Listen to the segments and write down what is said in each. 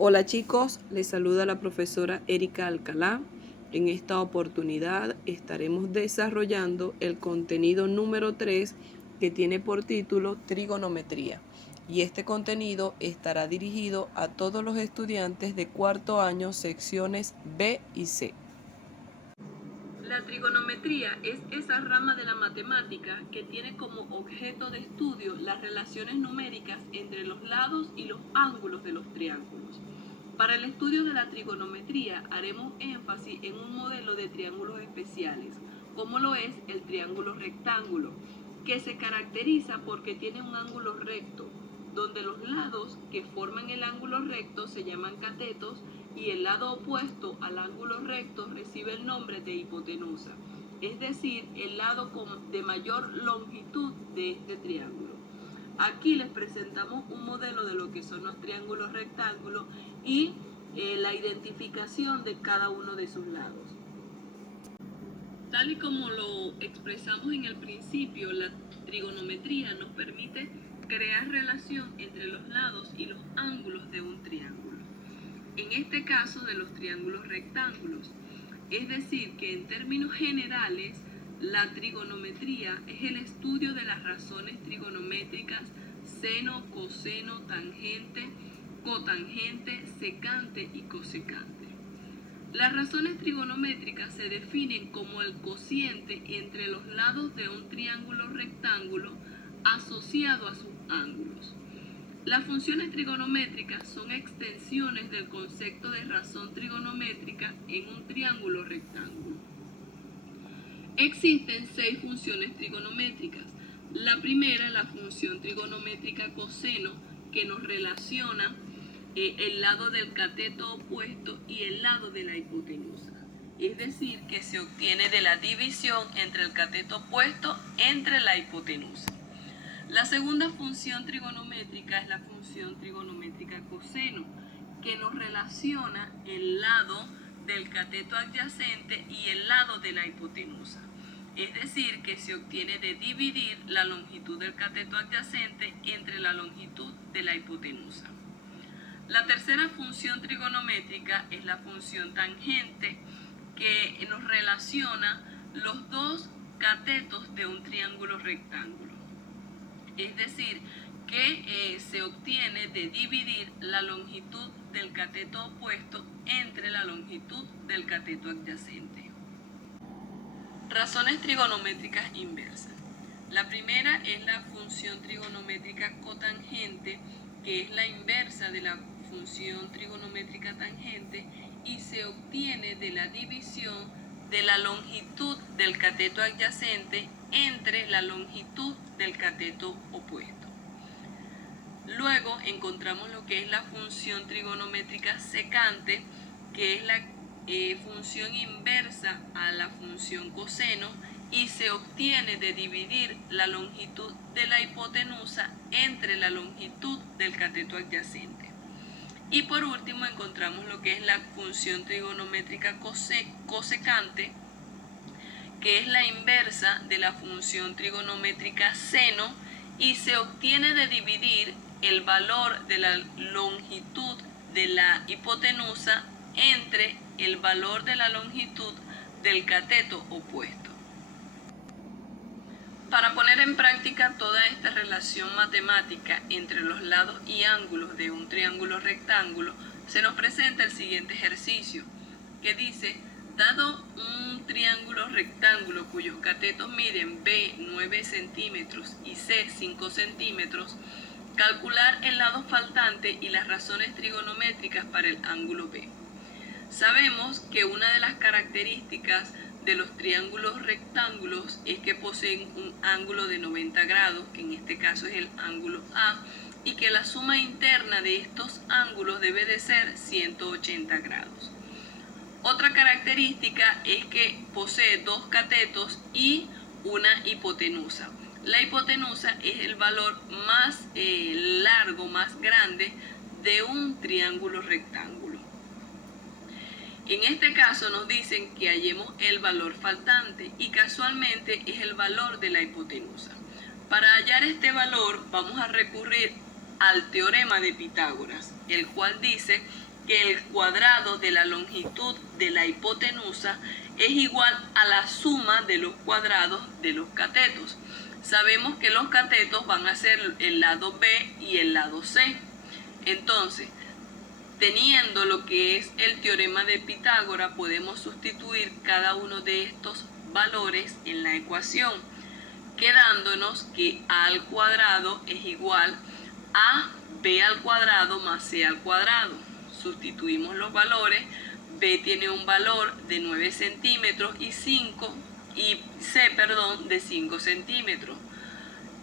Hola chicos, les saluda la profesora Erika Alcalá. En esta oportunidad estaremos desarrollando el contenido número 3 que tiene por título Trigonometría. Y este contenido estará dirigido a todos los estudiantes de cuarto año, secciones B y C. La trigonometría es esa rama de la matemática que tiene como objeto de estudio las relaciones numéricas entre los lados y los ángulos de los triángulos. Para el estudio de la trigonometría haremos énfasis en un modelo de triángulos especiales, como lo es el triángulo rectángulo, que se caracteriza porque tiene un ángulo recto, donde los lados que forman el ángulo recto se llaman catetos y el lado opuesto al ángulo recto recibe el nombre de hipotenusa, es decir, el lado de mayor longitud de este triángulo. Aquí les presentamos un modelo de lo que son los triángulos rectángulos y la identificación de cada uno de sus lados. Tal y como lo expresamos en el principio, la trigonometría nos permite crear relación entre los lados y los ángulos de un triángulo. En este caso de los triángulos rectángulos, es decir, que en términos generales, la trigonometría es el estudio de las razones trigonométricas seno, coseno, tangente, cotangente, secante y cosecante. Las razones trigonométricas se definen como el cociente entre los lados de un triángulo rectángulo asociado a sus ángulos. Las funciones trigonométricas son extensiones del concepto de razón trigonométrica en un triángulo rectángulo. Existen 6 funciones trigonométricas. La primera es la función trigonométrica coseno, que nos relaciona el lado del cateto opuesto y el lado de la hipotenusa. Es decir, que se obtiene de la división entre el cateto opuesto entre la hipotenusa. La segunda función trigonométrica es la función trigonométrica coseno, que nos relaciona el lado del cateto adyacente y el lado de la hipotenusa. Es decir, que se obtiene de dividir la longitud del cateto adyacente entre la longitud de la hipotenusa. La tercera función trigonométrica es la función tangente, que nos relaciona los dos catetos de un triángulo rectángulo. Es decir, que se obtiene de dividir la longitud del cateto opuesto entre la longitud del cateto adyacente. Razones trigonométricas inversas. La primera es la función trigonométrica cotangente, que es la inversa de la función trigonométrica tangente y se obtiene de la división de la longitud del cateto adyacente entre la longitud del cateto opuesto. Luego encontramos lo que es la función trigonométrica secante, que es la función inversa a la función coseno y se obtiene de dividir la longitud de la hipotenusa entre la longitud del cateto adyacente. Y por último encontramos lo que es la función trigonométrica cosecante, que es la inversa de la función trigonométrica seno y se obtiene de dividir el valor de la longitud de la hipotenusa entre el valor de la longitud del cateto opuesto. Para poner en práctica toda esta relación matemática entre los lados y ángulos de un triángulo rectángulo, se nos presenta el siguiente ejercicio, que dice: dado un triángulo rectángulo cuyos catetos miden B 9 centímetros y C 5 centímetros, calcular el lado faltante y las razones trigonométricas para el ángulo B. Sabemos que una de las características de los triángulos rectángulos es que poseen un ángulo de 90 grados, que en este caso es el ángulo A, y que la suma interna de estos ángulos debe de ser 180 grados. Otra característica es que posee dos catetos y una hipotenusa. La hipotenusa es el valor más largo, más grande de un triángulo rectángulo. En este caso nos dicen que hallemos el valor faltante y casualmente es el valor de la hipotenusa. Para hallar este valor vamos a recurrir al teorema de Pitágoras, el cual dice que el cuadrado de la longitud de la hipotenusa es igual a la suma de los cuadrados de los catetos. Sabemos que los catetos van a ser el lado B y el lado C. Entonces, teniendo lo que es el teorema de Pitágoras, podemos sustituir cada uno de estos valores en la ecuación, quedándonos que a al cuadrado es igual a b al cuadrado más c al cuadrado. Sustituimos los valores. B tiene un valor de 9 centímetros y C, de 5 centímetros.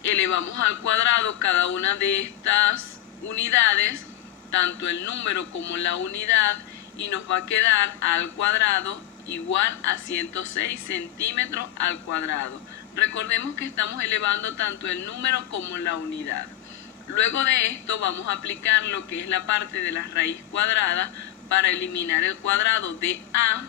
Elevamos al cuadrado cada una de estas unidades, tanto el número como la unidad, y nos va a quedar a al cuadrado igual a 106 centímetros al cuadrado. Recordemos que estamos elevando tanto el número como la unidad. Luego de esto vamos a aplicar lo que es la parte de la raíz cuadrada para eliminar el cuadrado de A,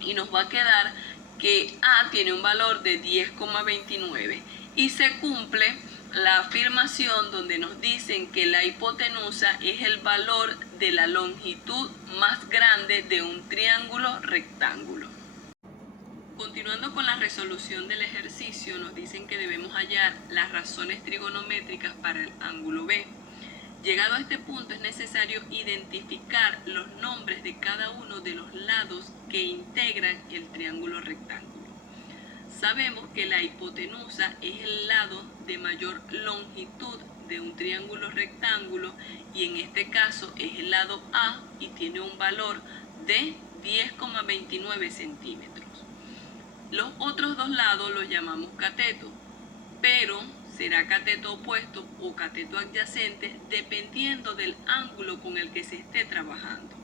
y nos va a quedar que A tiene un valor de 10,29 y se cumple la afirmación donde nos dicen que la hipotenusa es el valor de la longitud más grande de un triángulo rectángulo. Continuando con la resolución del ejercicio, nos dicen que debemos hallar las razones trigonométricas para el ángulo B. Llegado a este punto es necesario identificar los nombres de cada uno de los lados que integran el triángulo rectángulo. Sabemos que la hipotenusa es el lado de mayor longitud de un triángulo rectángulo, y en este caso es el lado A y tiene un valor de 10,29 centímetros. Los otros dos lados los llamamos cateto, pero será cateto opuesto o cateto adyacente dependiendo del ángulo con el que se esté trabajando.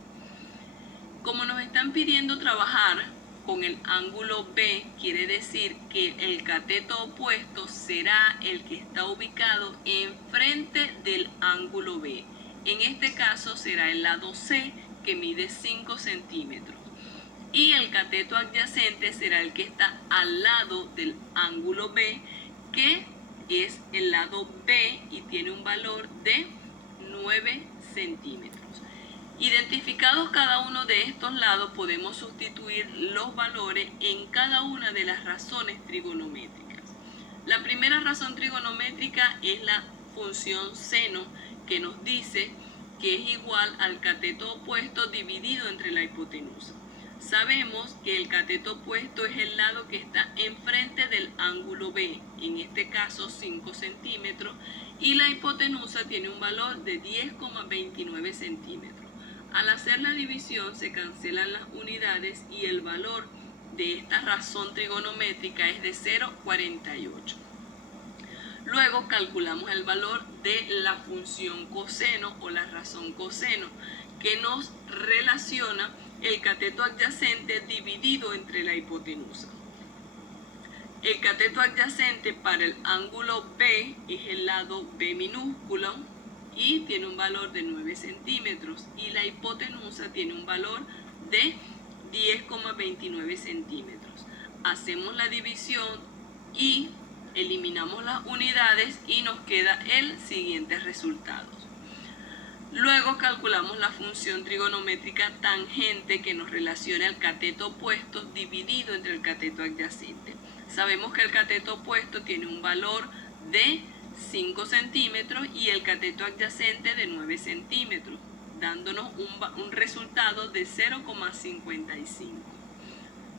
Como nos están pidiendo trabajar con el ángulo B, quiere decir que el cateto opuesto será el que está ubicado enfrente del ángulo B. En este caso será el lado C, que mide 5 centímetros. Y el cateto adyacente será el que está al lado del ángulo B, que es el lado B y tiene un valor de 9 centímetros. Identificados cada uno de estos lados, podemos sustituir los valores en cada una de las razones trigonométricas. La primera razón trigonométrica es la función seno, que nos dice que es igual al cateto opuesto dividido entre la hipotenusa. Sabemos que el cateto opuesto es el lado que está enfrente del ángulo B, en este caso 5 centímetros, y la hipotenusa tiene un valor de 10,29 centímetros. Al hacer la división se cancelan las unidades y el valor de esta razón trigonométrica es de 0,48. Luego calculamos el valor de la función coseno o la razón coseno, que nos relaciona el cateto adyacente dividido entre la hipotenusa. El cateto adyacente para el ángulo B es el lado B minúsculo y tiene un valor de 9 centímetros, y la hipotenusa tiene un valor de 10,29 centímetros. Hacemos la división y eliminamos las unidades y nos queda el siguiente resultado. Luego calculamos la función trigonométrica tangente, que nos relaciona el cateto opuesto dividido entre el cateto adyacente. Sabemos que el cateto opuesto tiene un valor de 5 centímetros y el cateto adyacente de 9 centímetros, dándonos un resultado de 0,55.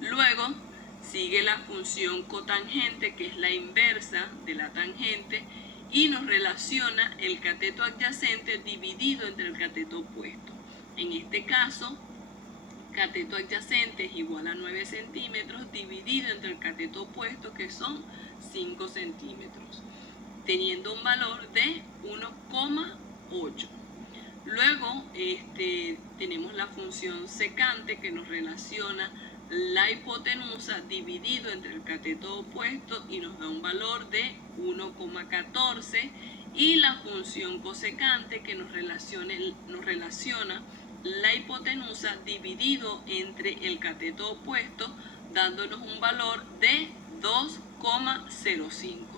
Luego sigue la función cotangente, que es la inversa de la tangente, y nos relaciona el cateto adyacente dividido entre el cateto opuesto. En este caso, cateto adyacente es igual a 9 centímetros dividido entre el cateto opuesto, que son 5 centímetros, teniendo un valor de 1,8. Luego tenemos la función secante, que nos relaciona la hipotenusa dividido entre el cateto opuesto y nos da un valor de 1,14, y la función cosecante, que nos relaciona la hipotenusa dividido entre el cateto opuesto, dándonos un valor de 2,05.